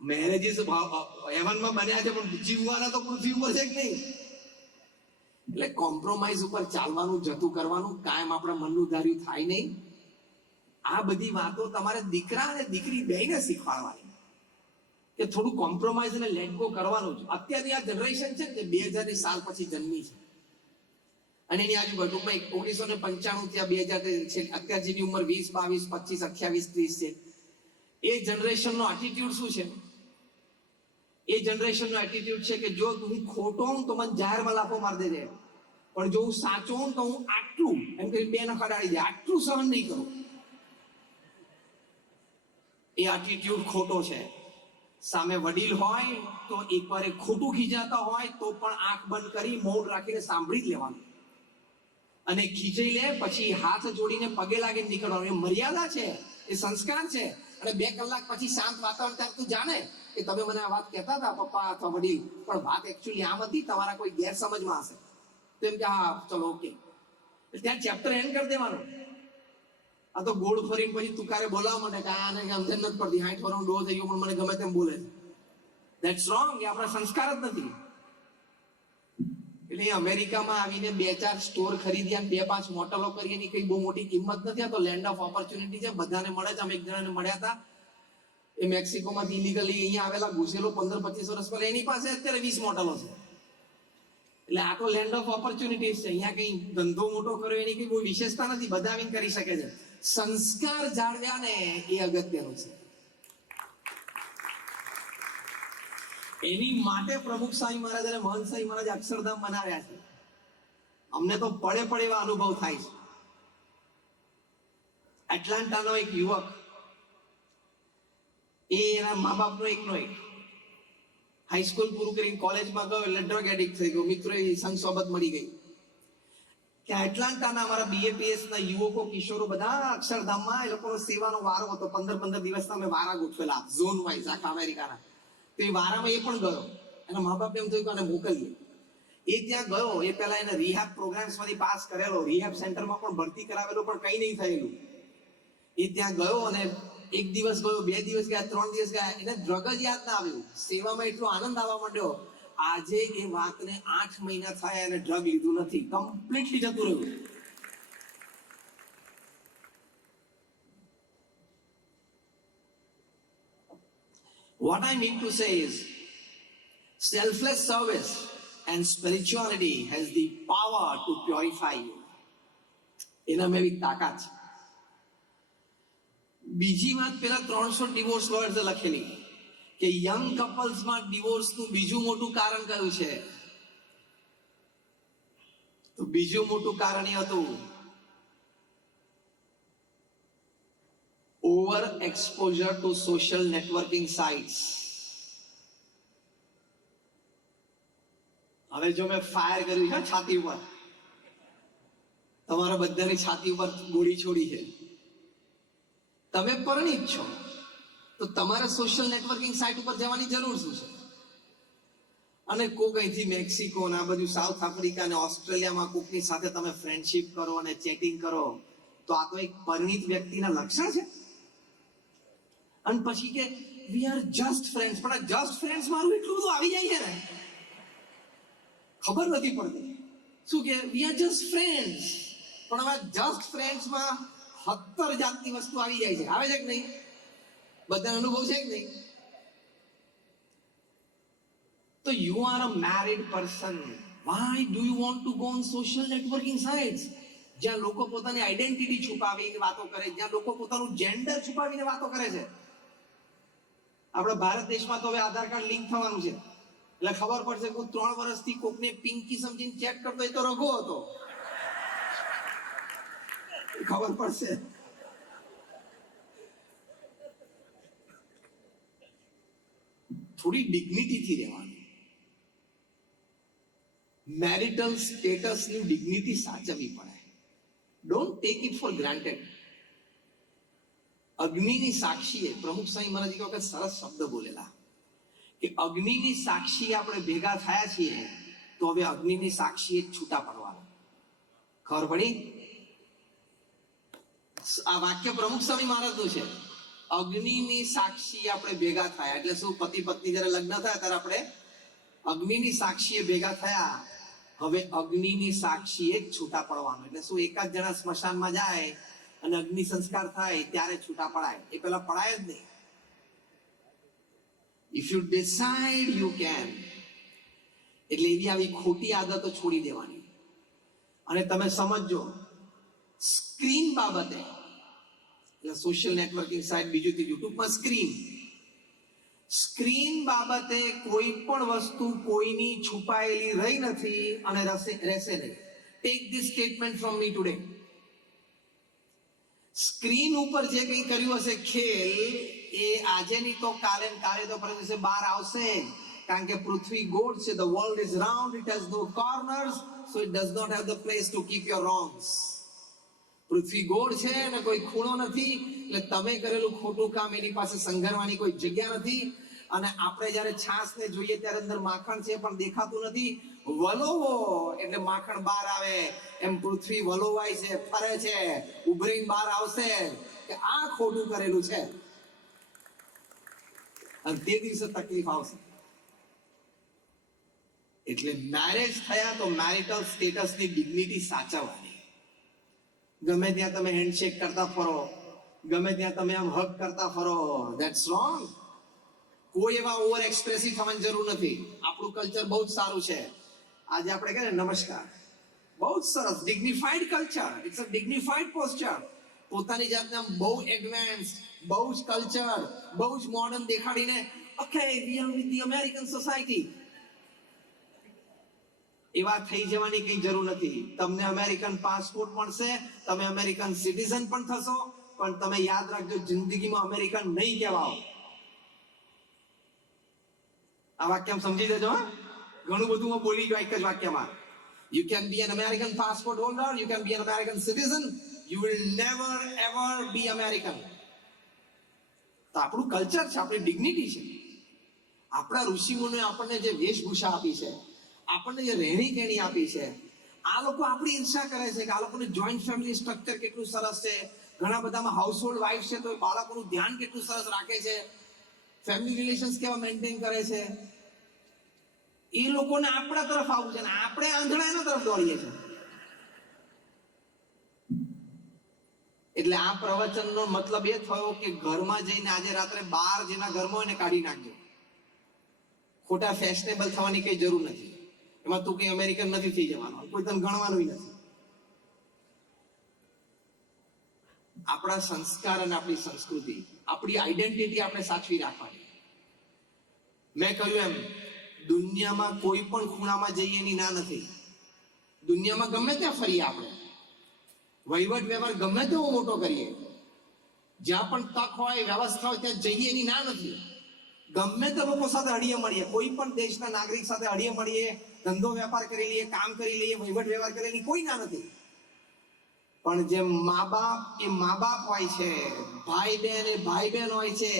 Marriages હેવનમાં બન્યા છે, પણ જીવવાના તો પૃથ્વી ઉપર છે કે નહીં. એટલે કોમ્પ્રોમાઇઝ ઉપર ચાલવાનું, જતું કરવાનું, કાયમ આપણે મનનું ધાર્યું થાય નહીં. આ બધી વાતો તમારે દીકરા અને દીકરી બેયને શીખવાડવાની, કે થોડું કોમ્પ્રોમાઇઝ અને લેટ ગો કરવાનું છે. અત્યારની આ જનરેશન છે ને, 2000 સાલ પછી જન્મી છે, અને એની આજુબાજુમાં 1995 થી 2000 છે. અત્યાર જેની ઉંમર 20, 22, 25, 28, 30 છે. એ જનરેશનનો એટીટ્યુડ શું છે? એ જનરેશનનો એટીટ્યુડ છે કે જો હું ખોટો હું તો મને જાહેરમાં લાફો મારી દેજે, પણ જો હું સાચો હું તો હું આટલું એમ કરી બે નખા ડાળી જાય, આટલું સહન નહીં કરું. એ એટીટ્યુડ ખોટો છે. સામે વડીલ હોય તો એકવાર ખોટું ખીજાતા હોય તો પણ આંખ બંધ કરી મૌન રાખીને સાંભળી જ લેવાનું, અને ખીચાઈ લે પછી હાથ જોડીને પગે લાગીને નીકળવાનું. એ મર્યાદા છે, એ સંસ્કાર છે. અને 2 કલાક પછી શાંત વાતાવરણ ત્યારે તું જાણે કે તમે મને આ વાત કહેતા હતા પપ્પા અથવા વડીલ, પણ વાત એકચ્યુઅલી આમ હતી, તમારા કોઈ ગેરસમજમાં હશે. તો એમ કે હા ચલો ઓકે, ત્યાં ચેપ્ટર એન્ડ કરી દેવાનું. આ તો ગોળ ફરીને પછી તુકારે બોલાવવા માટે કે આને સમજણ નથી પડતી, 60 વર્ષનો ડો થઈ ગયો પણ મને ગમે તેમ બોલે છે. That's wrong. એ આપણા સંસ્કાર જ નથી. એટલે અમેરિકામાં આવીને 2-4 સ્ટોર ખરીદ્યા, 2-5 મોટલો કરી, એની કઈ બહુ મોટી કિંમત નથી. આ તો લેન્ડ ઓફ ઓપોર્ચ્યુનિટી છે, બધાને મળે છે. અમે એક જણાને મળ્યા હતા, એ મેક્સિકોમાંથી ઇલીગલી અહીંયા આવેલા, ઘૂસેલો 15-25 વર્ષ પહેલા, એની પાસે અત્યારે 20 મોટલો છે. એટલે આ તો લેન્ડ ઓફ ઓપોર્ચ્યુનિટી છે. અહીંયા કઈ ધંધો મોટો કર્યો એની કઈ કોઈ વિશેષતા નથી, બધા આવીને કરી શકે છે. સંસ્કાર જાળવ્યા ને એ અગત્યનું છે. એની માટે પ્રમુખ સ્વામી મહારાજ અને મહંત સ્વામી મહારાજ અક્ષરધામ બનાવ્યા છે. અમને તો પડે એવા અનુભવ થાય છે. એટલાન્ટાનો એક યુવક, એ એના મા બાપનો એકનો એક, હાઈસ્કૂલ પૂરું કરીને કોલેજમાં ગયો એટલે ડ્રગ એડિક્ટ થઈ ગયો. મિત્રો એ સંગ સોબત મળી ગઈ. ત્યાં એટલાન્ટાના અમારા BAPS ના યુવકો, કિશોરો બધા અક્ષરધામમાં, એ લોકોનો સેવાનો વારો હતો. 15 દિવસના અમે વારા ગોઠવેલા, ઝોન વાઇઝ આખા અમેરિકાના. તો એ વારામાં એ પણ ગયો. એના મા બાપ એમ થયું કે આને મોકલીએ. એ ત્યાં ગયો. એ પહેલા એને રિહેબ પ્રોગ્રામ્સ માંથી પાસ કરેલો, રિહેબ સેન્ટરમાં પણ ભરતી કરાવેલો, પણ કઈ નહીં થયેલું. એ ત્યાં ગયો અને 1 દિવસ ગયો, 2 દિવસ ગયા, 3 દિવસ ગયા, એને ડ્રગ જ યાદ ના આવ્યું. સેવામાં એટલો આનંદ આવવા માંડ્યો. આજે એ વાતને 8 મહિના થયા અને ડ્રગ લીધું નથી, કમ્પ્લીટલી જતું રહ્યું. What I mean to say is, selfless service and spirituality has the power to purify you. એનામાં એવી તાકાત છે. બીજી વાત, પેલા 300 ડિવોર્સ લોયર્સે લખેલી કે યંગ કપલ્સમાં ડિવોર્સનું બીજું મોટું કારણ કયું છે? તો બીજું મોટું કારણ એ હતું over exposure to social networking sites. હવે જો મેં ફાયર કર્યું છે છાતી ઉપર, તમારા બધાની છાતી ઉપર ગોળી છોડી છે, તમે પરિણીત છો, તો તમારે સોશિયલ નેટવર્કિંગ સાઇટ ઉપર જવાની જરૂર શું છે? અને કોક અહીંથી મેક્સિકો ને આ બધું સાઉથ આફ્રિકા ને ઓસ્ટ્રેલિયામાં કોકની સાથે તમે ફ્રેન્ડશિપ કરો અને ચેટિંગ કરો, તો આ તો એક પરિણીત વ્યક્તિના લક્ષણ છે. અને પછી કે વી આર જસ્ટ ફ્રેન્ડ્સ. પણ આ જસ્ટ ફ્રેન્ડ્સ મારું એટલું બધું આવી જાય છે ને, ખબર નથી પડતી. શું કે વી આર જસ્ટ ફ્રેન્ડ્સ, પણ હવે જસ્ટ ફ્રેન્ડ્સમાં 70 જાતની વસ્તુ આવી જાય છે. આવે છે કે નહીં? બધાનો અનુભવ છે કે નહીં? તો you are a married person, why do you want to go on social networking sites, જ્યાં લોકો પોતાની આઈડેન્ટિટી છુપાવીને વાતો કરે, જ્યાં લોકો પોતાનું જેન્ડર છુપાવીને વાતો કરે છે. આપણા ભારત દેશમાં તો હવે આધાર કાર્ડ લિંક થવાનું છે, એટલે ખબર પડશે કે 3 વર્ષથી કોકને પિંકી સમજીને ચેક કરતો એ તો રઘો હતો. ખબર પડશે. થોડી ડિગ્નિટીથી રહેવાનું. મેરિટલ સ્ટેટસની ડિગ્નિટી સાચવવી પડે. Don't take it for granted. અગ્નિની સાક્ષીએ પ્રમુખ સ્વામી મહારાજ એક વખત સરસ શબ્દ બોલેલા કે અગ્નિની સાક્ષી આપણે ભેગા થયા છીએ, તો હવે અગ્નિની સાક્ષીએ છૂટા પડવાનું. ખબર પડી? આ વાક્ય પ્રમુખ સ્વામી મહારાજનું છે. અગ્નિની સાક્ષી આપણે ભેગા થયા. એટલે શું, પતિ પત્ની જયારે લગ્ન થયા ત્યારે આપણે અગ્નિની સાક્ષીએ ભેગા થયા. હવે અગ્નિની સાક્ષીએ જ છૂટા પડવાનું. એટલે શું, એક જ જણા સ્મશાનમાં જાય અને અગ્નિ સંસ્કાર થાય ત્યારે છૂટા પડાય, એ પેલા પડાય જ નહીં. If you decide you can. એટલે એવી આવી ખોટી આદતો છોડી દેવાની. અને તમે સમજો, સ્ક્રીન બાબતે, એટલે સોશિયલ નેટવર્કિંગ સાઇટ, બીજું ત્રીજું, ટૂંકમાં સ્ક્રીન બાબતે કોઈ પણ વસ્તુ કોઈની છુપાયેલી રહી નથી અને રહેશે નહીં. Take this statement from me today. Screen ઉપર જે કંઈ કર્યું હશે ખેલ, એ આજે નહીં તો કાલે, કાલે તો પરમ દિવસે બહાર આવશે. કારણ કે પૃથ્વી ગોળ છે. The world is round, it has no corners, so it does not have the place to keep your wrongs. પૃથ્વી ગોળ છે અને કોઈ ખૂણો નથી, એટલે તમે કરેલું ખોટું કામ એની પાસે સંઘરવાની કોઈ જગ્યા નથી. અને આપણે જ્યારે છાશને જોઈએ ત્યારે અંદર માખણ છે પણ દેખાતું નથી. વલોવો એટલે માખણ બહાર આવે. એમ પૃથ્વી વલોવાય છે, ફરે છે, ઉભરીને બહાર આવશે કે આ ખોટું કરેલું છે. અને તે દિવસે તકલીફ આવશે. એટલે મેરેજ થયા તો મેરિટલ સ્ટેટસની ડિગ્નિટી સાચવવાની. ગમે ત્યાં તમે હેન્ડશેક કરતા ફરો, ગમે ત્યાં તમે આમ હગ કરતા ફરો, ધેટ્સ રોંગ. કોઈ એવા ઓવર એક્સપ્રેસિવ થવાની જરૂર નથી. આપણું કલ્ચર બહુ જ સારું છે. આજે આપણે કહે ને નમસ્કાર, બહુ જ સરસ, dignified culture, it's a dignified posture. પોતાની જાતને આમ બહુ એડવાન્સ, બહુ જ કલ્ચર, બહુ જ મોડર્ન દેખાડીને, okay we are with the American society, એવા થઈ જવાની કઈ જરૂર નથી. તમને અમેરિકન પાસપોર્ટ મળશે, તમે અમેરિકન સિટીઝન પણ થશો, પણ તમે યાદ રાખજો, જિંદગીમાં અમેરિકન નહીં કહેવાઓ. આ વાક્ય સમજી દેજો. ઘણું બધું હું બોલી ગયો એક જ વાક્યમાં. You can be an American passport holder, you can be an American citizen, you will never ever be American. તો આપણું કલ્ચર છે, આપણી ડિગ્નિટી છે. આપણા ઋષિમુનિઓએ આપણને જે વેશભૂષા આપી છે, આપણને જે રહેણી કહેણી આપી છે, આ લોકો આપણી ઈર્ષા કરે છે કે આ લોકોને જોઈન્ટ ફેમિલી સ્ટ્રક્ચર કેટલું સરસ છે. ઘણા બધામાં હાઉસહોલ્ડ વાઇફ છે તો એ બાળકોનું ધ્યાન કેટલું સરસ રાખે છે, ફેમિલી રિલેશન્સ કેવા મેન્ટેન કરે છે. એ લોકોને આપણા તરફ આવું છે ને આપણે આંધળા એના તરફ દોડીએ છીએ. એટલે આ પ્રવચનનો મતલબ એ થયો કે ઘરમાં જઈને આજે રાત્રે બહાર જેના ઘરમાં હોય ને કાઢી નાખજો. ખોટા ફેશનેબલ થવાની કઈ જરૂર નથી. એમાં તું કઈ અમેરિકન નથી થઈ જવાનું, કોઈ તને ગણવાનું નથી. આપણા સંસ્કાર અને આપણી સંસ્કૃતિ, આપણી આઈડેન્ટિટી આપણે સાચવી રાખવાની. મેં કહ્યું એમ, દુનિયામાં કોઈ પણ ખૂણામાં જઈએ એની ના નથી. દુનિયામાં ગમે ત્યાં ફરીએ, આપણે વહીવટ વ્યવહાર ગમે તેવો મોટો કરીએ, જ્યાં પણ તક હોય, વ્યવસ્થા હોય ત્યાં જઈએ એની ના નથી. ગમે તે લોકો સાથે હળીએ મળીએ, કોઈ પણ દેશના નાગરિક સાથે હળીએ મળીએ, ધંધો વેપાર કરી લઈએ, કામ કરી લઈએ, વહીવટ વ્યવહાર કરી લઈએ, કોઈ ના નથી. પણ જે મા બાપ એ મા બાપ હોય છે, ભાઈ બહેન એ ભાઈ બહેન હોય છે,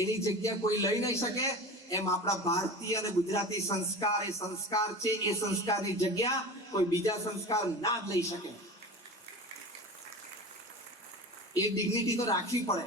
એની જગ્યા કોઈ લઈ નહીં શકે. એમ આપણા ભારતીય અને ગુજરાતી સંસ્કાર એ સંસ્કાર છે, એ સંસ્કારની જગ્યા કોઈ બીજા સંસ્કાર ના જ લઈ શકે. એ ડિગ્નિટી તો રાખવી પડે.